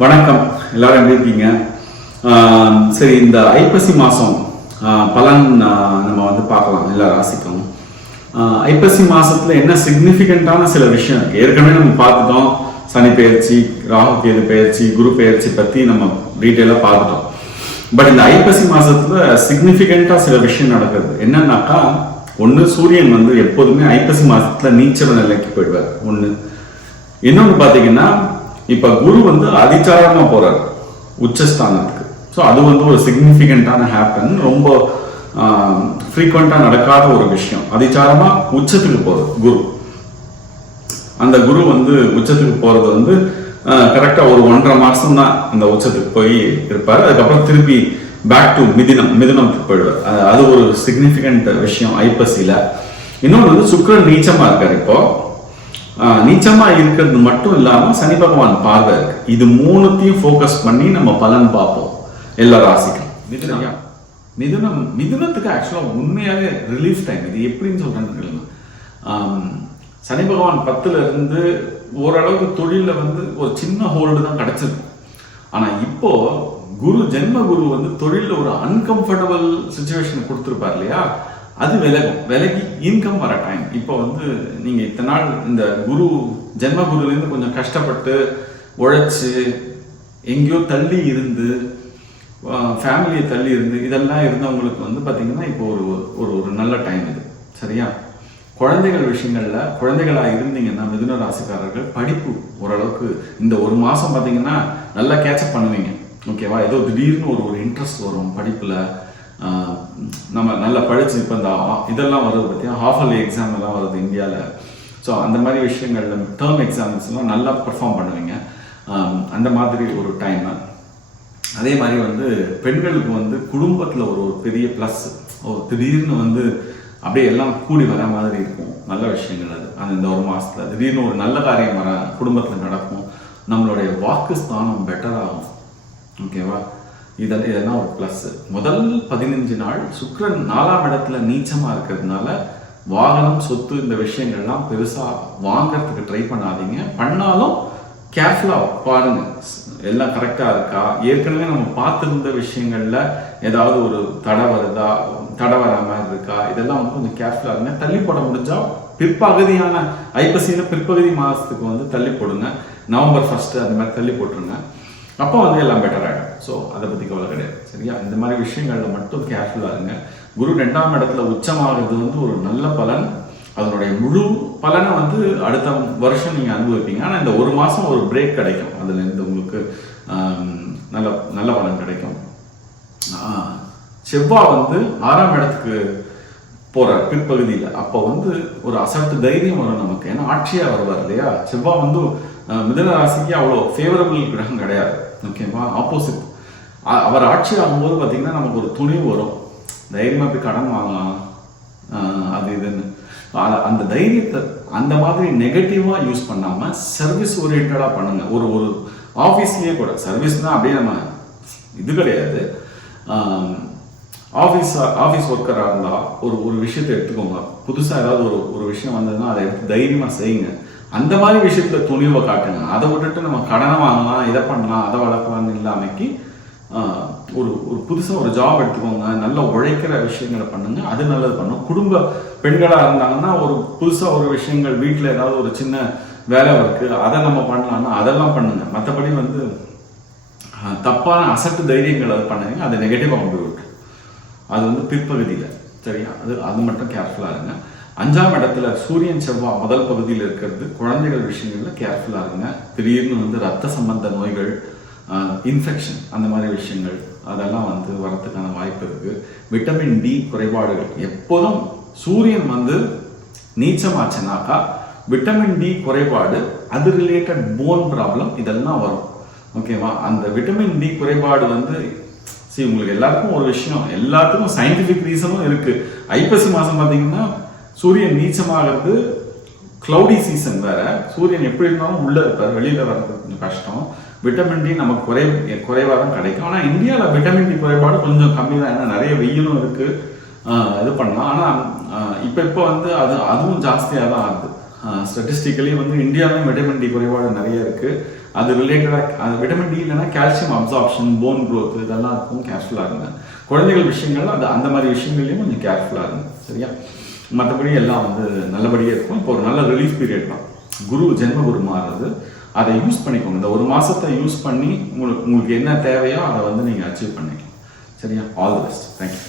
வணக்கம். எல்லாரும் எப்படி இருக்கீங்க? சரி இந்த ஐப்பசி மாதம் பலன் நம்ம வந்து பார்க்கலாம். எல்லா ராசிக்கும். ஐப்பசி மாதத்தில் என்ன சிக்னிஃபிகண்ட்டான சில விஷயம் இருக்குது ஏற்கனவே நம்ம பார்த்துட்டோம். சனி பெயர்ச்சி ராகு கேது பெயர்ச்சி குரு பெயர்ச்சி பற்றி நம்ம டீட்டெயிலாக பார்த்துட்டோம். பட் இந்த ஐப்பசி மாதத்தில் சிக்னிஃபிகண்ட்டாக சில விஷயம் நடக்குது. என்னன்னாக்கா ஒன்று சூரியன் வந்து எப்போதுமே ஐப்பசி மாதத்தில் நீச்சல நிலைக்கு போயிடுவார். ஒன்று இன்னொன்று பார்த்தீங்கன்னா இப்போ குரு வந்து அதிச்சாரமா போறாரு உச்சஸ்தானத்துக்கு. ஸோ அது வந்து ஒரு சிக்னிஃபிகண்ட்டான ஹேப்பன் ரொம்ப ஃப்ரீக்வெண்ட்டாக நடக்காத ஒரு விஷயம். அதிச்சாரமா உச்சத்துக்கு போகிறது குரு. அந்த குரு வந்து உச்சத்துக்கு போறது வந்து கரெக்டாக ஒரு ஒன்றரை மாதம் தான் அந்த உச்சத்துக்கு போய் இருப்பார். அதுக்கப்புறம் திருப்பி பேக் டு மிதினம் மிதினத்துக்கு போயிடுவார். அது- அது ஒரு சிக்னிஃபிகண்ட் விஷயம் ஐப்பசியில. இன்னொன்று வந்து சுக்கரன் நீச்சமா இருக்கார் இப்போ. நீச்சமா இருக்கிறது மட்டும் இல்லாம சனி பகவான் பார்வை இருக்கு. இது மூணுத்தையும் ஃபோக்கஸ் பண்ணி நம்ம பலன் பார்ப்போம். எல்லா ராசிக்கும். மிதுனம். மிதுனம் மிதுனத்துக்கு ஆக்சுவலாக உண்மையாவே ரிலீஃப் டைம் இது எப்படின்னு. ஆம், சனி பகவான் பத்துல இருந்து ஓரளவுக்கு தொழில வந்து ஒரு சின்ன ஹோல்டு தான் கிடைச்சிருக்கும் ஆனா இப்போ குரு ஜென்ம குரு வந்து தொழில ஒரு அன்கம்ஃபர்டபுள் சுச்சுவேஷன் கொடுத்துருப்பார் இல்லையா? அது விலகும். விலகி இன்கம் வர டைம் இப்போ வந்து நீங்கள் இத்தனை நாள் இந்த குரு ஜென்ம குருலேருந்து கொஞ்சம் கஷ்டப்பட்டு உழைச்சி எங்கேயோ தள்ளி இருந்து ஃபேமிலியை தள்ளி இருந்து இதெல்லாம் இருந்தவங்களுக்கு வந்து பார்த்தீங்கன்னா இப்போ ஒரு ஒரு ஒரு நல்ல டைம் இது. சரியா? குழந்தைகள் விஷயங்களில் குழந்தைகளாக இருந்தீங்கன்னா மிதுன ராசிக்காரர்கள் படிப்பு ஓரளவுக்கு இந்த ஒரு மாதம் பார்த்தீங்கன்னா நல்லா கேட்சப் பண்ணுவீங்க. ஓகேவா ஏதோ திடீர்னு ஒரு ஒரு இன்ட்ரெஸ்ட் வரும் படிப்பில். நம்ம நல்லா படித்து இப்போ இந்த இதெல்லாம் வருது பார்த்தீங்கன்னா ஹாஃப் அலி எக்ஸாம் எல்லாம் வருது இந்தியாவில் ஸோ அந்த மாதிரி விஷயங்கள்ல டேர்ம் எக்ஸாம்ஸ்லாம் நல்லா பெர்ஃபார்ம் பண்ணுவீங்க. அந்த மாதிரி ஒரு டைம் அதே மாதிரி வந்து பெண்களுக்கு வந்து குடும்பத்தில் ஒரு ஒரு பெரிய ப்ளஸ் ஒரு திடீர்னு வந்து அப்படியே எல்லாம் கூடி வர மாதிரி இருக்கும். நல்ல விஷயங்கள் அது. அந்த இந்த ஒரு மாதத்தில் திடீர்னு ஒரு நல்ல காரியம் வர குடும்பத்தில் நடக்கும். நம்மளுடைய வாக்கு ஸ்தானம் பெட்டர் ஆகும். ஓகேவா இதெல்லாம் இதெல்லாம் ஒரு ப்ளஸ் முதல் பதினஞ்சு நாள் சுக்கரன் நாலாம் இடத்துல நீச்சமாக இருக்கிறதுனால வாகனம் சொத்து இந்த விஷயங்கள்லாம் பெருசாக வாங்கிறதுக்கு ட்ரை பண்ணாதீங்க. பண்ணாலும் கேர்ஃபுல்லாக பாருங்க. எல்லாம் கரெக்டாக இருக்கா? ஏற்கனவே நம்ம பார்த்துருந்த விஷயங்களில் ஏதாவது ஒரு தடை வருதா? தடை வர மாதிரி இருக்கா? இதெல்லாம் வந்து கொஞ்சம் கேர்ஃபுல்லாக இருங்க. தள்ளி போட முடிஞ்சால் பிற்பகுதியான ஐப்பசியில் பிற்பகுதி மாதத்துக்கு வந்து தள்ளி போடுங்க. நவம்பர் ஃபஸ்ட்டு அந்த மாதிரி தள்ளி போட்டுருங்க. அப்போ வந்து எல்லாம் பெட்டர் ஆகிடும் ஸோ அதை பற்றி கவலை கிடையாது. சரியா? இந்த மாதிரி விஷயங்கள்ல மட்டும் கேர்ஃபுல்லாக இருங்க. குரு ரெண்டாம் இடத்துல உச்சமாகிறது வந்து ஒரு நல்ல பலன். அதனுடைய முழு பலனை வந்து அடுத்த வருஷம் நீங்கள் அனுபவிப்பீங்க. ஆனால் இந்த ஒரு மாதம் ஒரு பிரேக் கிடைக்கும். அதுலேருந்து உங்களுக்கு நல்ல நல்ல பலன் கிடைக்கும். ஆஹ், செவ்வாய் வந்து ஆறாம் இடத்துக்கு போற பிற்பகுதியில். அப்போ வந்து ஒரு அசட்டு தைரியம் வரும் நமக்கு. ஏன்னா ஆட்சியா வருவார் இல்லையா? செவ்வாய் வந்து மிதன ராசிக்கு அவ்வளோ ஃபேவரபிள் கிரகம் கிடையாது. ஓகேவா ஆப்போசிட் அவர் ஆட்சி ஆகும்போது பார்த்தீங்கன்னா நமக்கு ஒரு துணிவு வரும். தைரியமாக போய் கடன் வாங்கலாம். ஆஹ், அது இதுன்னு. அந்த தைரியத்தை அந்த மாதிரி நெகட்டிவாக யூஸ் பண்ணாம சர்வீஸ் ஓரியன்டாக பண்ணுங்க. ஒரு ஒரு ஆஃபீஸ்லேயே கூட. சர்வீஸ்னால் அப்படியே நம்ம இது கிடையாது. ஆஃபீஸ் ஆஃபீஸ் ஒர்க்கராக இருந்தால் ஒரு ஒரு விஷயத்தை எடுத்துக்கோங்க. புதுசாக ஏதாவது ஒரு ஒரு விஷயம் வந்ததுன்னா அதை எடுத்து தைரியமாக செய்யுங்க. அந்த மாதிரி விஷயத்துல துணிவை காட்டுங்க. அதை விட்டுட்டு நம்ம கடனை வாங்கலாம் இதை பண்ணலாம் அதை வளர்க்கலாம்னு இல்லாமைக்கு ஒரு ஒரு புதுசாக ஒரு ஜாப் எடுத்துக்கோங்க நல்லா உழைக்கிற விஷயங்களை பண்ணுங்க அது நல்லது பண்ணும். குடும்ப பெண்களாக இருந்தாங்கன்னா ஒரு புதுசாக ஒரு விஷயங்கள் வீட்டில் ஏதாவது ஒரு சின்ன வேலை இருக்குது அதை நம்ம பண்ணலாம்னா அதெல்லாம் பண்ணுங்க. மற்றபடி வந்து தப்பான அசட்டு தைரியங்கள் அது பண்ணுங்க அது நெகட்டிவாக கொண்டு விட்டு அது வந்து பிற்பகுதியில் சரியா? அது அது மட்டும் கேர்ஃபுல்லாக இருங்க. அஞ்சாம் இடத்துல சூரியன் செவ்வாய் முதல் பகுதியில் இருக்கிறது. குழந்தைகள் விஷயங்கள்ல கேர்ஃபுல்லாக இருங்க. திடீர்னு வந்து ரத்த சம்பந்த நோய்கள் இன்ஃபெக்ஷன் அந்த மாதிரி விஷயங்கள் அதெல்லாம் வந்து வரத்துக்கான வாய்ப்பு இருக்கு. விட்டமின் டி குறைபாடுகள். எப்போதும் சூரியன் வந்து நீச்சமாச்சுனாக்கா விட்டமின் டி குறைபாடு அது ரிலேட்டட் போன் ப்ராப்ளம் இதெல்லாம் வரும். ஓகேவா அந்த விட்டமின் டி குறைபாடு வந்து சரி உங்களுக்கு எல்லாருக்கும் ஒரு விஷயம். எல்லாத்துக்கும் சயின்டிஃபிக் ரீசனும் இருக்கு. ஐப்பசி மாசம் பார்த்தீங்கன்னா சூரியன் நீச்சமாகிறது க்ளௌடி சீசன் வேற. சூரியன் எப்படி இருந்தாலும் உள்ளே இருப்பார் வெளியில் வர்றது கொஞ்சம் கஷ்டம். விட்டமின் டி நமக்கு குறை குறைவாக தான் கிடைக்கும். ஆனால் இந்தியாவில் விட்டமின் டி குறைபாடு கொஞ்சம் கம்மி தான் ஏன்னா நிறைய வெயிலும் இருக்குது இது பண்ணலாம். ஆனால் இப்போ இப்போ வந்து அது அதுவும் ஜாஸ்தியாக தான் ஆகுது ஸ்டட்டிஸ்டிக்கலி வந்து இந்தியாவிலும் விட்டமின் டி குறைபாடு நிறைய இருக்குது அது ரிலேட்டடாக அது விட்டமின் டி இல்லைன்னா கால்சியம் அப்சார்ப்ஷன் போன் க்ரோத் இதெல்லாம் இருக்கும். கேர்ஃபுல்லாக இருங்க. குழந்தைகள் விஷயங்கள் அது அந்த மாதிரி விஷயங்கள்லையும் கொஞ்சம் கேர்ஃபுல்லாக இருங்க. சரியா? மற்றபடி எல்லாம் வந்து நல்லபடியாக இருக்கும். இப்போ ஒரு நல்ல ரிலீஃப் பீரியட் தான். குரு ஜென்ம குரு மாறுறது. அதை யூஸ் பண்ணிக்கோங்க. இந்த ஒரு மாதத்தை யூஸ் பண்ணி உங்களுக்கு உங்களுக்கு என்ன தேவையோ அதை வந்து நீங்கள் அச்சீவ் பண்ணிக்கலாம். சரியா? All the best thank you